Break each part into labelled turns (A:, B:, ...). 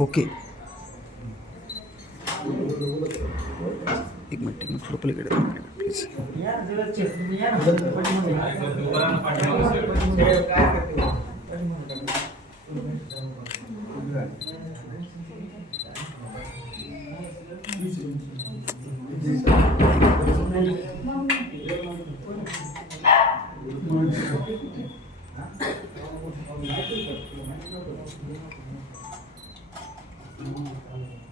A: Okay. एक minute एक minute थोडं पलीकडे. Please Mm-hmm.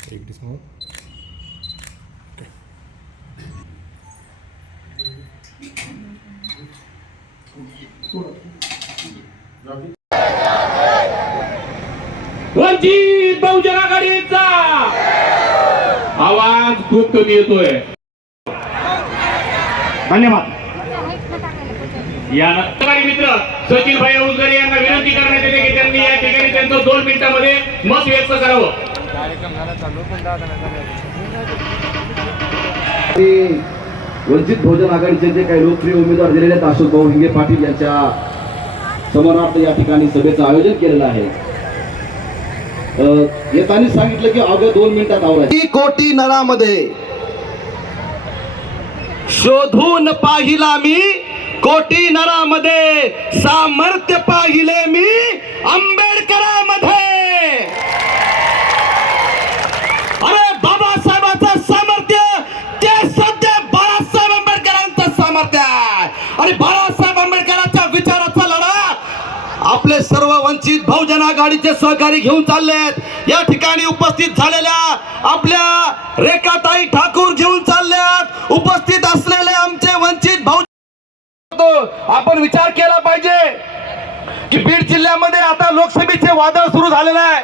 B: Take this more.
C: Vanchit Bahujan आघाडीचा आवाज खूप कमी येतोय धन्यवाद. या मित्र सचिन भाई उजगरे यांना विनंती करण्यात येते की त्यांनी या ठिकाणी त्यांचं दोन मिनिटांमध्ये मत व्यक्त करावं.
D: वंचित बहुजन आघाडीचे जे काही लोकप्रिय उमेदवार दिलेले आहेत अशोक भाऊ हिंगे पाटील यांच्या समोरार्थ या ठिकाणी सभेचं आयोजन केलेलं आहे. अ, येताना सांगितलं की अवघ्या दोन मिनिटात आवरायचं. कोटी नरामध्ये शोधून पाहिला मी कोटी नरामध्ये सामर्थ्य पाहिले मी आंबेडकरामध्ये वंचित बहुजन आघाडीचे सहकारी घेऊन चाललेत. या ठिकाणी उपस्थित झालेल्या आपल्या रेखाताई ठाकूर घेऊन चालल्यात. उपस्थित असलेले आमचे वंचित बहुजन आपण विचार केला पाहिजे की बीड जिल्ह्यामध्ये आता लोकसभेचे वादळ सुरू झालेलं आहे.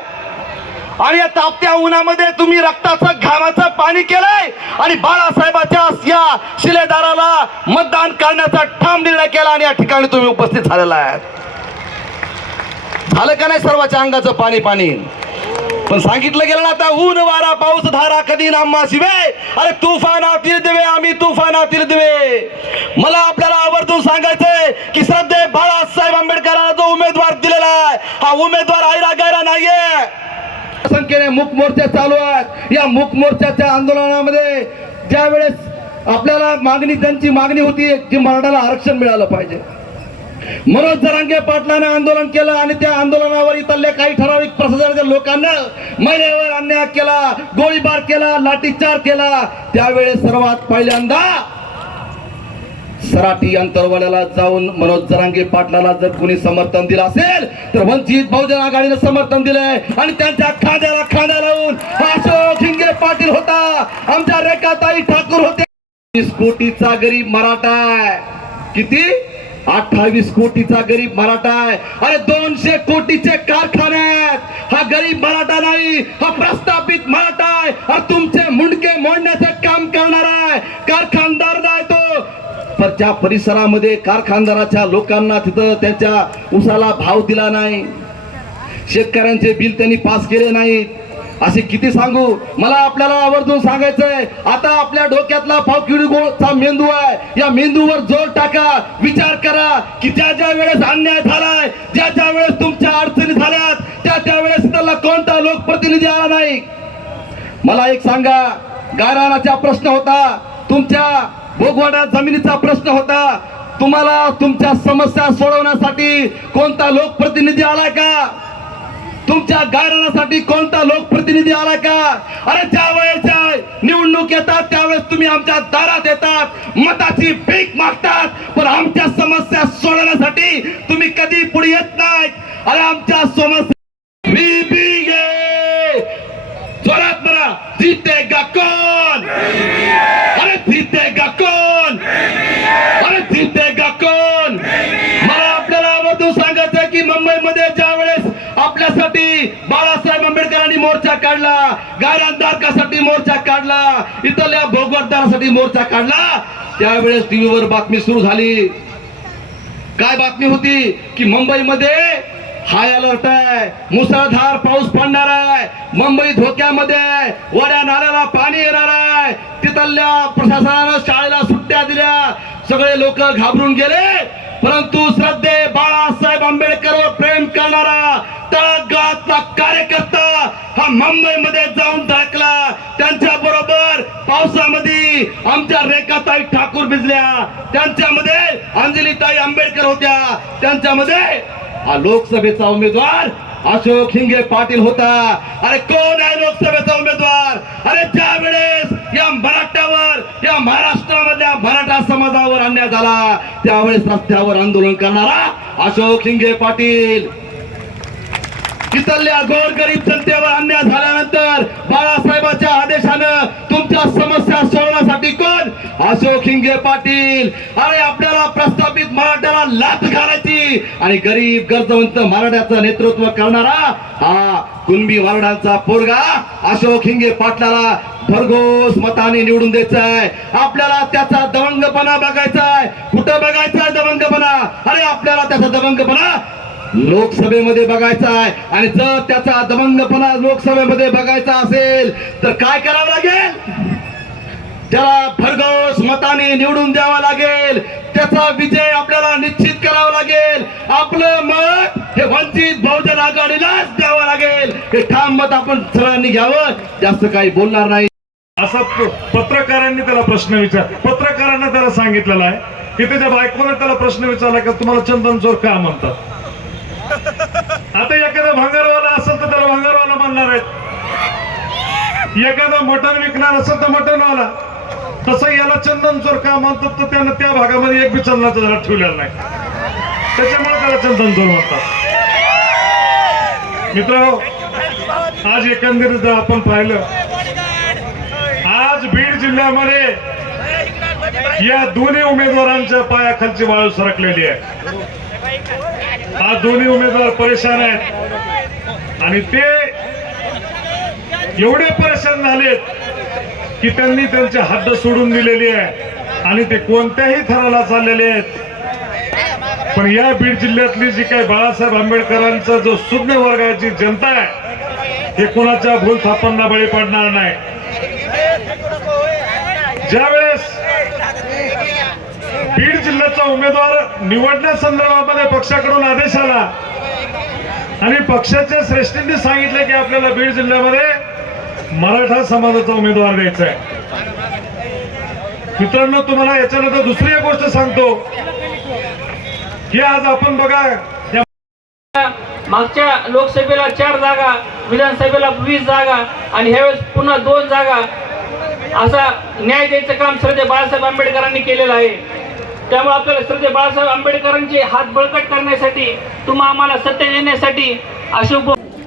D: आणि या तापत्या उन्हामध्ये तुम्ही रक्ताचं घामाचं पाणी केलंय. आणि बाळासाहेबाच्या या शिलेदाराला मतदान करण्याचा ठाम निर्णय केला आणि या ठिकाणी तुम्ही उपस्थित झालेला आहे. झालं का नाही सर्वांच्या अंगाचं पाणी पाणी? पण सांगितलं गेलं ना आता ऊन वारा पाऊस धारा कधी नाम्मा शिवे? अरे तुफानातील दिवे आम्ही तुफानातील दिवे. मला आपल्याला आवर्जून सांगायचंय की श्रद्धे बाळासाहेब आंबेडकरांना जो उमेदवार दिलेला आहे हा उमेदवार आयरा गायरा नाहीये. संख्येने मूक मोर्चा चालू आहेत. या मूक मोर्चाच्या आंदोलनामध्ये ज्या वेळेस आपल्याला मागणी त्यांची मागणी होती की मराठाला आरक्षण मिळालं पाहिजे. मनोज जरांगे पाटलाने आंदोलन केलं आणि त्या आंदोलनावर इथल्या काही ठराविक प्रशासनाच्या लोकांना महिलेवर अन्याय केला गोळीबार केला लाठीचार केला. त्यावेळेस सर्वात पहिल्यांदा सराटी अंतरवाल्याला जाऊन मनोज जरांगे पाटलाला जर कोणी समर्थन दिलं असेल तर वंचित बहुजन आघाडीने समर्थन दिलंय. आणि त्यांच्या खांद्याला खांद्या लावून अशोक हिंगे पाटील होता. आमच्या रेखाताई ठाकूर होते. कोटीचा गरीब मराठा किती? अठ्ठावीस कोटीचा गरीब मराठा आहे. अरे दोनशे कोटीचे कारखाने आहेत. हा गरीब मराठा नाही हा प्रस्थापित मराठा आहे. अरे तुमचे मुंडके मोडण्याचं काम करणार आहे. कारखानदार नाही तो. पण त्या परिसरामध्ये कारखानदाराच्या लोकांना तिथं त्याच्या उसाला भाव दिला नाही. शेतकऱ्यांचे बिल त्यांनी पास केले नाहीत. असे किती सांगू? मला आपल्याला आवर्जून सांगायचंय आता आपल्या डोक्यातला फावकिडी गोळचा मेंदू आहे. या मेंदूवर जोर टाका विचार करा की ज्या ज्या वेळेस अन्याय झालाय ज्या ज्या वेळेस तुमच्या अडचणी झाल्यात त्या त्या वेळेस त्याला कोणता लोकप्रतिनिधी आला नाही? मला एक सांगा गायरानाचा प्रश्न होता तुमच्या भोगवाडा जमिनीचा प्रश्न होता. तुम्हाला तुमच्या समस्या सोडवण्यासाठी कोणता लोकप्रतिनिधी आला का? तुमच्या गायनासाठी कोणता लोकप्रतिनिधी आला का? अरे ज्या वेळेस निवडणूक येतात त्यावेळेस तुम्ही आमच्या दारात येतात मताची भीक मागतात. पण आमच्या समस्या सोडवण्यासाठी तुम्ही कधी पुढे येत नाही अरे आमच्या समस्या बाळासाहेब आंबेडकरांनी मोर्चा काढला गायरानधारकासाठी मोर्चा काढला इथल्या भोगवतदारासाठी मोर्चा काढला. त्यावेळेस टीव्हीवर बातमी सुरू झाली. काय बातमी होती? की मुंबईमध्ये हाय अलर्ट आहे मुसळधार पाऊस पडणार आहे मुंबई धोक्यामध्ये वड्या नाल्याला पाणी येणार आहे. तिथल्या प्रशासनानं शाळेला सुट्ट्या दिल्या. सगळे लोक घाबरून गेले परंतु श्रद्धे मुंबईमध्ये जाऊन धडकला त्यांच्या बरोबर पावसामध्ये आमच्या रेखाताई ठाकूर भिजल्या. त्यांच्यामध्ये अंजलीताई आंबेडकर होत्या. त्यांच्यामध्ये हा लोकसभेचा उमेदवार अशोक हिंगे पाटील होता. अरे कोण आहे लोकसभेचा उमेदवार? अरे त्या वेळेस या मराठ्यावर या महाराष्ट्रामधल्या मराठा समाजावर अन्याय झाला त्यावेळेस रस्त्यावर आंदोलन करणारा अशोक हिंगे पाटील. इथल्या गोरगरीब जनतेवर अन्याय झाल्यानंतर बाळासाहेबांच्या आदेशानं तुमच्या समस्या सोडवण्यासाठी कोण? अशोक हिंगे पाटील. अरे आपल्याला प्रस्थापित मराठ्याला लात घालायची आणि गरीब गरजवंत मराठ्याचं नेतृत्व करणारा हा कुणबी मराठ्यांचा पोरगा अशोक हिंगे पाटलाला भरघोस मताने निवडून द्यायचाय. आपल्याला त्याचा दबंगपणा बघायचा आहे कुठं बघायचा दबंगपणा अरे आपल्याला त्याचा दबंगपणा लोकसभेमध्ये बघायचा आहे. आणि जर त्याचा दबंगपणा लोकसभेमध्ये बघायचा असेल तर काय करावं लागेल? त्याला भरघोस मताने निवडून द्यावा लागेल. त्याचा विजय आपल्याला निश्चित करावा लागेल. आपलं मत हे वंचित बहुजन आघाडीलाच द्यावं लागेल. हे ठाम मत आपण सगळ्यांनी घ्यावं. जास्त काही बोलणार नाही.
E: असा पत्रकारांनी त्याला प्रश्न विचार पत्रकारांना त्याला सांगितलेला आहे. की त्याच्या बायकोने त्याला प्रश्न विचारला की तुम्हाला चंदन चोर का म्हणतात आता एखादा भांगारवाला असेल तर त्याला भांगारवाला म्हणणार आहेत एखादा मटण विकणार असेल तर मटणवाला तसं याला चंदन चोर का म्हणतात तर त्यानं त्या भागामध्ये एक बी चंदनाचा झाड ठेवलेला नाही. त्याच्यामुळे त्याला चंदन चोर म्हणतात. मित्र आज एकंदरीत जर आपण पाहिलं आज बीड जिल्ह्यामध्ये या दोन्ही उमेदवारांच्या पायाखालची वाळू सरकलेली आहे. आज दोन्ही उमेदवार परेशान आहेत. आणि ते एवढे परेशान झालेत की त्यांनी त्यांचे हद्द सोडून दिलेली आहे आणि ते कोणत्याही थराला चाललेले आहेत. पण या बीड जिल्ह्यातली जी काही बाळासाहेब आंबेडकरांचा जो सुज्ञ वर्गाची जनता आहे हे कोणाच्या भूल थापांना बळी पडणार नाही. ज्यावेळेस बीड जिल्ह्याचा उमेदवार निवडण्यासंदर्भामध्ये पक्षाकडून आदेश आला आणि पक्षाच्या श्रेष्ठींनी सांगितलं की आपल्याला बीड जिल्ह्यामध्ये मराठा समाजाचा उमेदवार द्यायचा आहे. मित्रांनो तुम्हाला याच्यानंतर दुसरी एक गोष्ट सांगतो. की आज आपण बघा
F: मागच्या लोकसभेला चार जागा विधानसभेला वीस जागा आणि ह्यावेळेस पुन्हा दोन जागा. असा न्याय द्यायचं काम श्रद्धे बाळासाहेब आंबेडकरांनी केलेलं आहे. त्यामुळे आपल्याला श्रद्धे बाळासाहेब आंबेडकरांचे हात बळकट करण्यासाठी तुम्हा आम्हाला सत्य देण्यासाठी अशोक